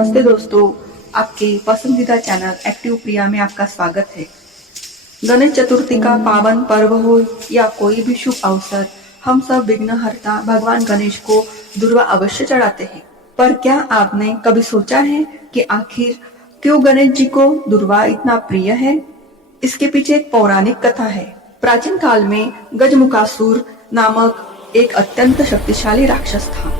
नमस्ते दोस्तों, आपके पसंदीदा चैनल एक्टिव प्रिया में आपका स्वागत है। गणेश चतुर्थी का पावन पर्व हो या कोई भी शुभ अवसर, हम सब विघ्नहर्ता भगवान गणेश को दुर्वा अवश्य चढ़ाते हैं। पर क्या आपने कभी सोचा है कि आखिर क्यों गणेश जी को दुर्वा इतना प्रिय है? इसके पीछे एक पौराणिक कथा है। प्राचीन काल में गजमुखासुर नामक एक अत्यंत शक्तिशाली राक्षस था।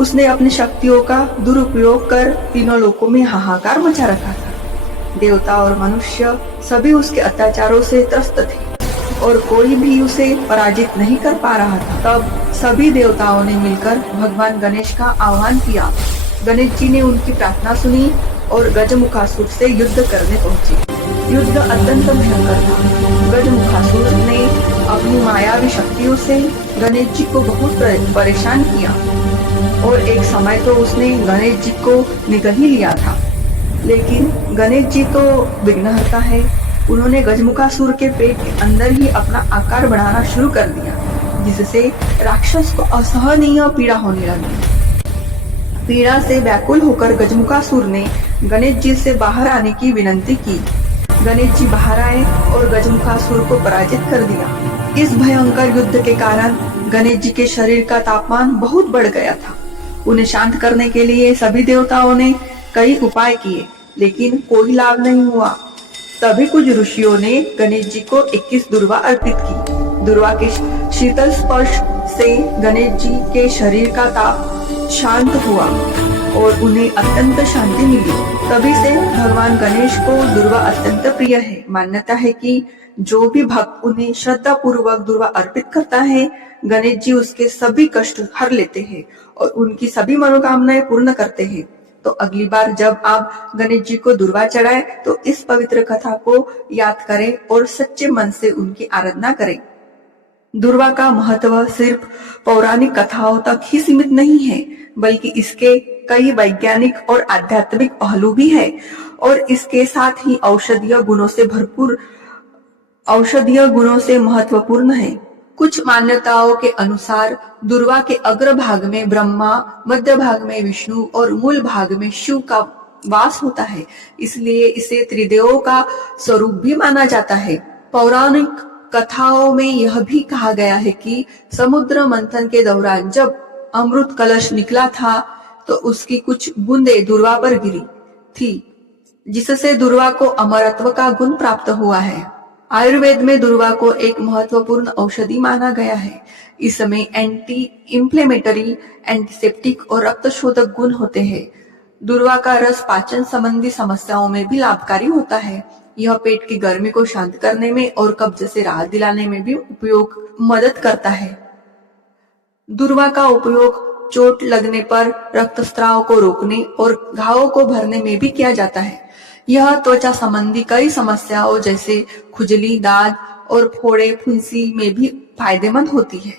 उसने अपनी शक्तियों का दुरुपयोग कर तीनों लोकों में हाहाकार मचा रखा था। देवता और मनुष्य सभी उसके अत्याचारों से त्रस्त थे और कोई भी उसे पराजित नहीं कर पा रहा था। तब सभी देवताओं ने मिलकर भगवान गणेश का आह्वान किया। गणेश जी ने उनकी प्रार्थना सुनी और गजमुखासुर से युद्ध करने पहुंचे। युद्ध अत्यंत भयंकर था। गजमुखासुर ने अपनी मायावी शक्तियों से गणेश जी को बहुत परेशान किया और एक समय तो उसने गणेश जी को निगल ही लिया था। लेकिन गणेश जी तो विघ्नहर्ता है। उन्होंने गजमुखासुर के पेट के अंदर ही अपना आकार बढ़ाना शुरू कर दिया, जिससे राक्षस को असहनीय पीड़ा होने लगी। पीड़ा से व्याकुल होकर गजमुखासुर ने गणेश जी से बाहर आने की विनती की। गणेश जी बाहर आए और गजमुखासुर को पराजित कर दिया। इस भयंकर युद्ध के कारण गणेश जी के शरीर का तापमान बहुत बढ़ गया था। उन्हें शांत करने के लिए सभी देवताओं ने कई उपाय किए, लेकिन कोई लाभ नहीं हुआ। तभी कुछ ऋषियों ने गणेश जी को 21 दुर्वा अर्पित की। दुर्वा के शीतल स्पर्श से गणेश जी के शरीर का ताप शांत हुआ और उन्हें अत्यंत शांति मिली। तभी से भगवान गणेश को दुर्वा अत्यंत प्रिय है। मान्यता है कि जो भी भक्त उन्हें श्रद्धा पूर्वक दुर्वा अर्पित करता है, गणेश जी उसके सभी कष्ट हर लेते हैं और उनकी सभी मनोकामनाएं पूर्ण करते हैं। तो अगली बार जब आप गणेश जी को दुर्वा चढ़ाएं, तो इस पवित्र कथा को याद करें और सच्चे मन से उनकी आराधना करें। दुर्वा का महत्व सिर्फ पौराणिक कथाओं तक ही सीमित नहीं है, बल्कि इसके कई वैज्ञानिक और आध्यात्मिक पहलू भी है और इसके साथ ही औषधीय गुणों से महत्वपूर्ण है। कुछ मान्यताओं के अनुसार दुर्वा के अग्र भाग में ब्रह्मा, मध्य भाग में विष्णु और मूल भाग में शिव का वास होता है, इसलिए इसे त्रिदेवों का स्वरूप भी माना जाता है। पौराणिक कथाओं में यह भी कहा गया है कि समुद्र मंथन के दौरान जब अमृत कलश निकला था, तो उसकी कुछ बूंदें दुर्वा पर गिरी थी, जिससे दुर्वा को अमरत्व का गुण प्राप्त हुआ है। आयुर्वेद में दुर्वा को एक महत्वपूर्ण औषधि माना गया है। इसमें एंटी इंफ्लेमेटरी, एंटीसेप्टिक और रक्त शोधक गुण होते हैं। दुर्वा का रस पाचन संबंधी समस्याओं में भी लाभकारी होता है। यह पेट की गर्मी को शांत करने में और कब्ज से राहत दिलाने में भी मदद करता है। दुर्वा का उपयोग चोट लगने पर रक्तस्राव को रोकने और घावों को भरने में भी किया जाता है। यह त्वचा संबंधी कई समस्याओं जैसे खुजली, दाद और फोड़े फुंसी में भी फायदेमंद होती है।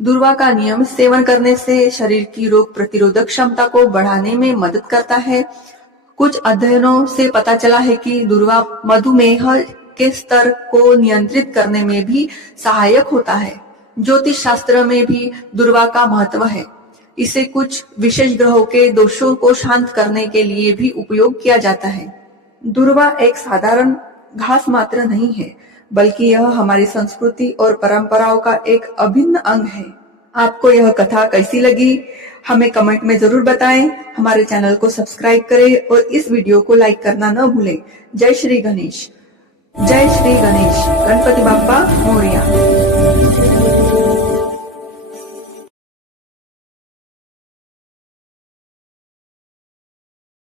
दुर्वा का नियमित सेवन करने से शरीर की रोग प्रतिरोधक क्षमता को बढ़ाने में मदद करता है। कुछ अध्ययनों से पता चला है कि दुर्वा मधुमेह के स्तर को नियंत्रित करने में भी सहायक होता है। ज्योतिष शास्त्र में भी दुर्वा का महत्व है। इसे कुछ विशेष ग्रहों के दोषों को शांत करने के लिए भी उपयोग किया जाता है। दुर्वा एक साधारण घास मात्र नहीं है, बल्कि यह हमारी संस्कृति और परंपराओं का एक अभिन्न अंग है। आपको यह कथा कैसी लगी, हमें कमेंट में जरूर बताएं। हमारे चैनल को सब्सक्राइब करें और इस वीडियो को लाइक करना न भूलें। जय श्री गणेश। जय श्री गणेश। गणपति बाप्पा मोरया।